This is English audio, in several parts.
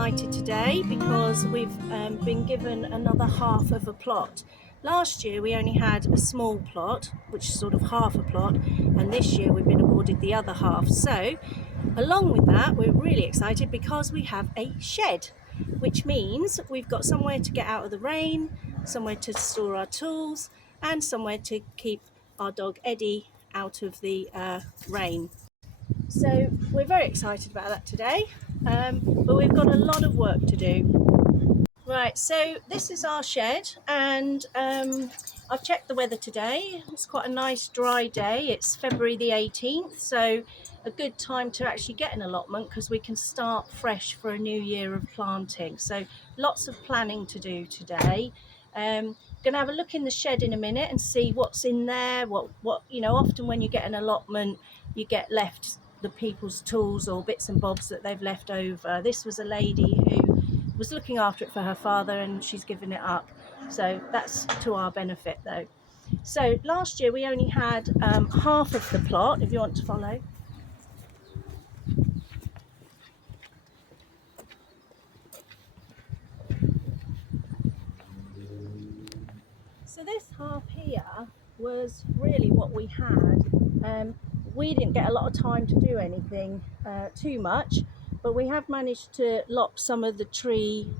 excited today because we've been given another half of a plot. Last year we only had a small plot, which is sort of half a plot, and this year we've been awarded the other half. So along with that, we're really excited because we have a shed, which means we've got somewhere to get out of the rain, somewhere to store our tools, and somewhere to keep our dog Eddie out of the rain. So we're very excited about that today, but we've got a lot of work to do. Right, so this is our shed, and I've checked the weather today. It's quite a nice dry day. It's February the 18th, so a good time to actually get an allotment because we can start fresh for a new year of planting. So lots of planning to do today. Going to have a look in the shed in a minute and see what's in there. What you know, often when you get an allotment, you get left the people's tools or bits and bobs that they've left over. This was a lady who was looking after it for her father and she's given it up, so that's to our benefit though. So last year we only had half of the plot, if you want to follow. So this half here was really what we had. We didn't get a lot of time to do anything too much, but we have managed to lop some of the tree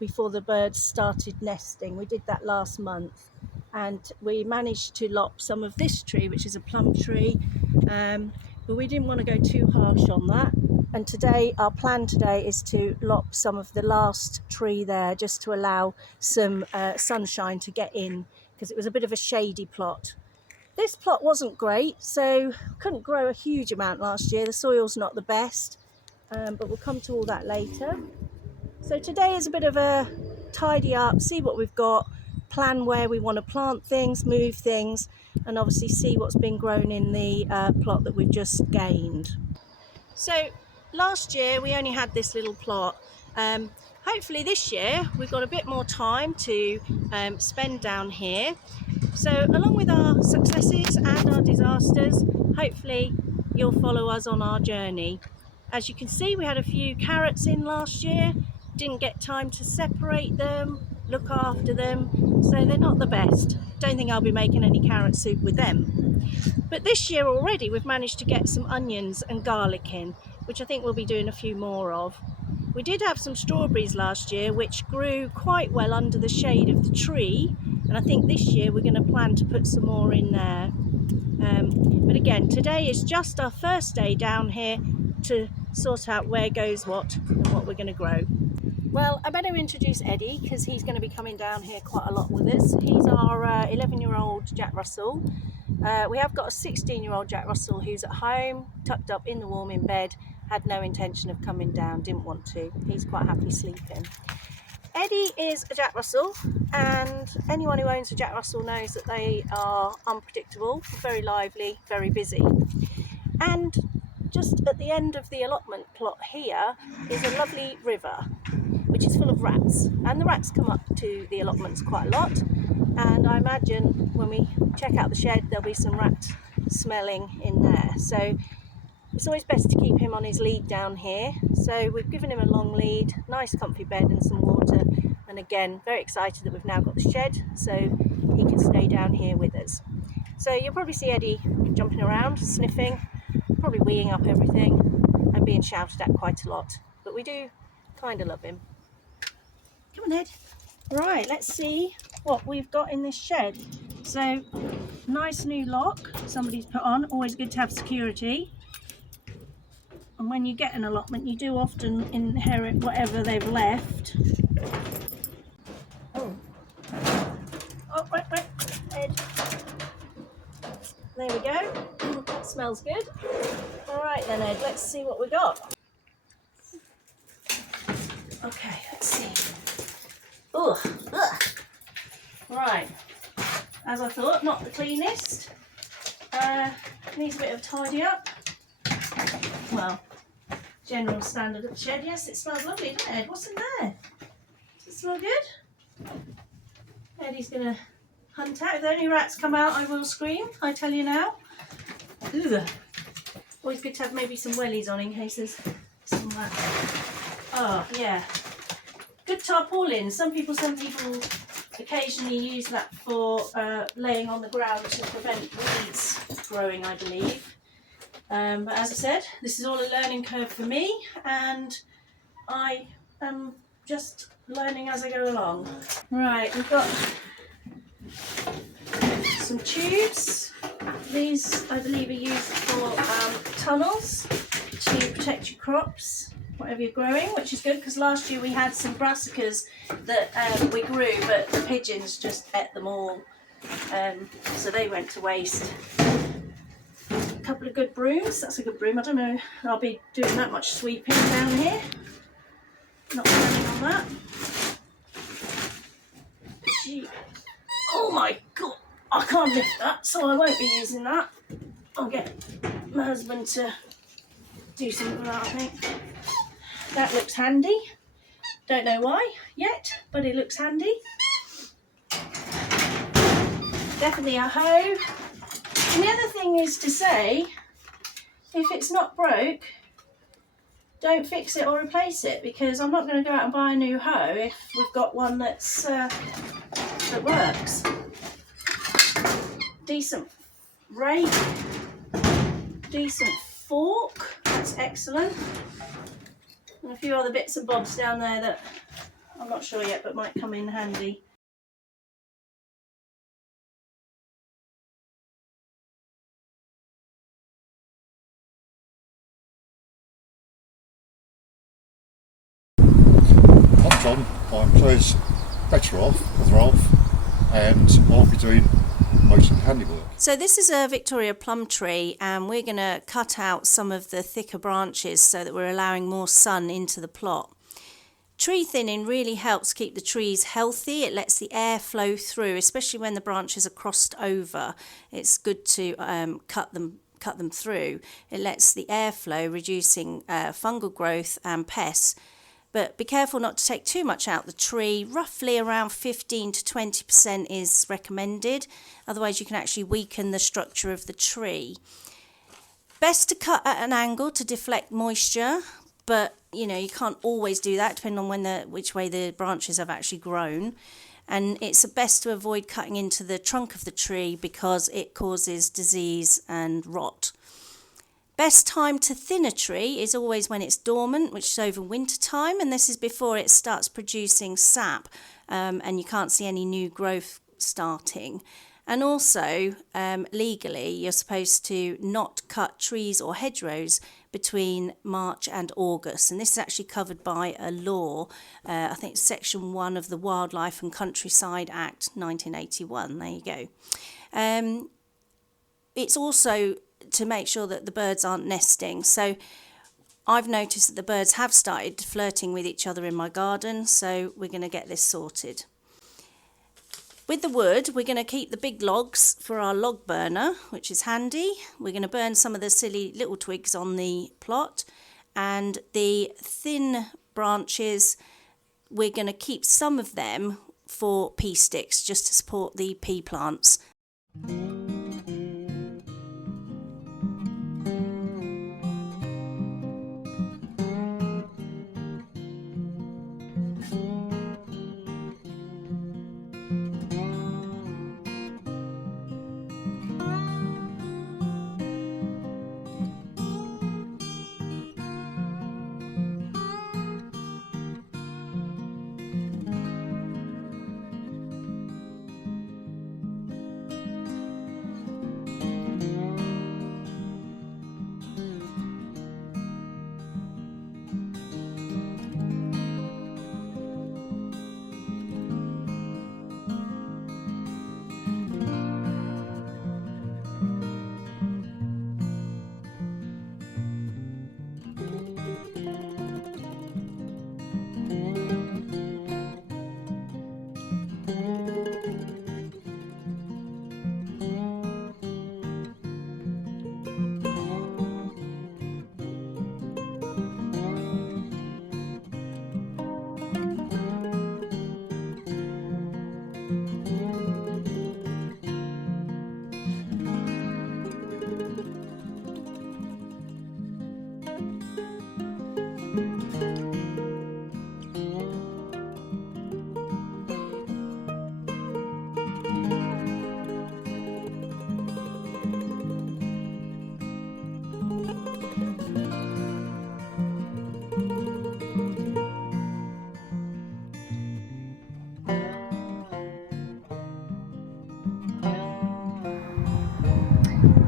before the birds started nesting. We did that last month, and we managed to lop some of this tree, which is a plum tree, but we didn't want to go too harsh on that. And today, our plan today is to lop some of the last tree there just to allow some sunshine to get in, because it was a bit of a shady plot. This plot wasn't great, so couldn't grow a huge amount last year. The soil's not the best, but we'll come to all that later. So today is a bit of a tidy up, see what we've got, plan where we want to plant things, move things, and obviously see what's been grown in the plot that we've just gained. So last year we only had this little plot. Hopefully this year we've got a bit more time to spend down here. So along with our successes and our disasters, hopefully you'll follow us on our journey. As you can see, we had a few carrots in last year, didn't get time to separate them, look after them, so they're not the best. Don't think I'll be making any carrot soup with them. But this year already we've managed to get some onions and garlic in, which I think we'll be doing a few more of. We did have some strawberries last year which grew quite well under the shade of the tree, and I think this year we're going to plan to put some more in there. But again, today is just our first day down here to sort out where goes what and what we're going to grow. Well, I better introduce Eddie because he's going to be coming down here quite a lot with us. He's our 11-year-old Jack Russell. We have got a 16-year-old Jack Russell who's at home, tucked up in the warm in bed, had no intention of coming down, didn't want to. He's quite happy sleeping. Eddie is a Jack Russell, and anyone who owns a Jack Russell knows that they are unpredictable, very lively, very busy. And just at the end of the allotment plot here is a lovely river, which is full of rats, and the rats come up to the allotments quite a lot, and I imagine when we check out the shed there'll be some rat smelling in there, so it's always best to keep him on his lead down here. So we've given him a long lead, nice comfy bed and some water, and again very excited that we've now got the shed so he can stay down here with us. So you'll probably see Eddie jumping around, sniffing, probably weeing up everything and being shouted at quite a lot, but we do kind of love him. Come on, Ed. Right, let's see what we've got in this shed. So nice new lock somebody's put on, always good to have security. And when you get an allotment, you do often inherit whatever they've left. Oh, right, Ed. There we go. That smells good. All right then, Ed, let's see what we got. Okay, let's see. Oh, right. As I thought, not the cleanest. Needs a bit of tidy up. Well, general standard of the shed. Yes, it smells lovely, doesn't it, Ed? What's in there? Does it smell good? Eddie's going to hunt out. If any rats come out, I will scream, I tell you now. Ugh. Always good to have maybe some wellies on in case there's some rats. Oh yeah, good tarpaulin. Some people occasionally use that for laying on the ground to prevent weeds growing, I believe. But as I said, this is all a learning curve for me, and I am just learning as I go along. Right, we've got some tubes. These, I believe, are used for tunnels to protect your crops, whatever you're growing, which is good because last year we had some brassicas that we grew, but the pigeons just ate them all, so they went to waste. A couple of good brooms. That's a good broom. I don't know I'll be doing that much sweeping down here. Not planning on that. Gee. Oh my god, I can't lift that, so I won't be using that. I'll get my husband to do something with that, I think. That looks handy. Don't know why yet, but it looks handy. Definitely a hoe. And the other thing is to say, if it's not broke, don't fix it or replace it, because I'm not going to go out and buy a new hoe if we've got one that's that works. Decent rake, decent fork, that's excellent. And a few other bits and bobs down there that I'm not sure yet, but might come in handy. I'm John, I'm Claire's better off with Ralph, and I'll be doing most of the handiwork. So this is a Victoria plum tree, and we're going to cut out some of the thicker branches so that we're allowing more sun into the plot. Tree thinning really helps keep the trees healthy. It lets the air flow through, especially when the branches are crossed over. It's good to cut them through. It lets the air flow, reducing fungal growth and pests. But be careful not to take too much out the tree. Roughly around 15 to 20% is recommended. Otherwise you can actually weaken the structure of the tree. Best to cut at an angle to deflect moisture, but you know, you can't always do that depending on which way the branches have actually grown. And it's best to avoid cutting into the trunk of the tree because it causes disease and rot. Best time to thin a tree is always when it's dormant, which is over winter time, and this is before it starts producing sap, and you can't see any new growth starting. And also, legally, you're supposed to not cut trees or hedgerows between March and August, and this is actually covered by a law. I think it's Section 1 of the Wildlife and Countryside Act 1981. There you go. It's also to make sure that the birds aren't nesting. So I've noticed that the birds have started flirting with each other in my garden, so we're going to get this sorted. With the wood, we're going to keep the big logs for our log burner, which is handy. We're going to burn some of the silly little twigs on the plot, and the thin branches, we're going to keep some of them for pea sticks, just to support the pea plants.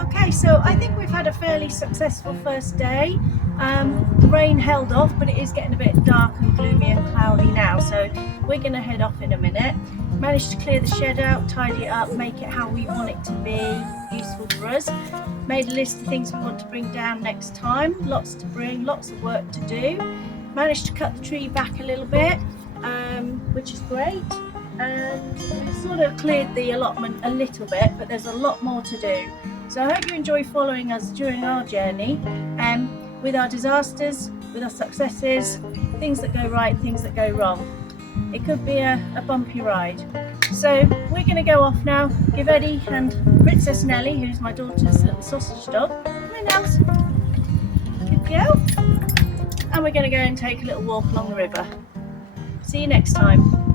Okay, so I think we've had a fairly successful first day. The rain held off, but it is getting a bit dark and gloomy and cloudy now, so we're going to head off in a minute. Managed to clear the shed out, tidy it up, make it how we want it to be, useful for us. Made a list of things we want to bring down next time, lots to bring, lots of work to do. Managed to cut the tree back a little bit, which is great. And we've sort of cleared the allotment a little bit, but there's a lot more to do. So I hope you enjoy following us during our journey, with our disasters, with our successes, things that go right, things that go wrong. It could be a bumpy ride. So we're going to go off now, give Eddie and Princess Nellie, who's my daughter's little sausage dog, hi Nels, good girl, and we're going to go and take a little walk along the river. See you next time.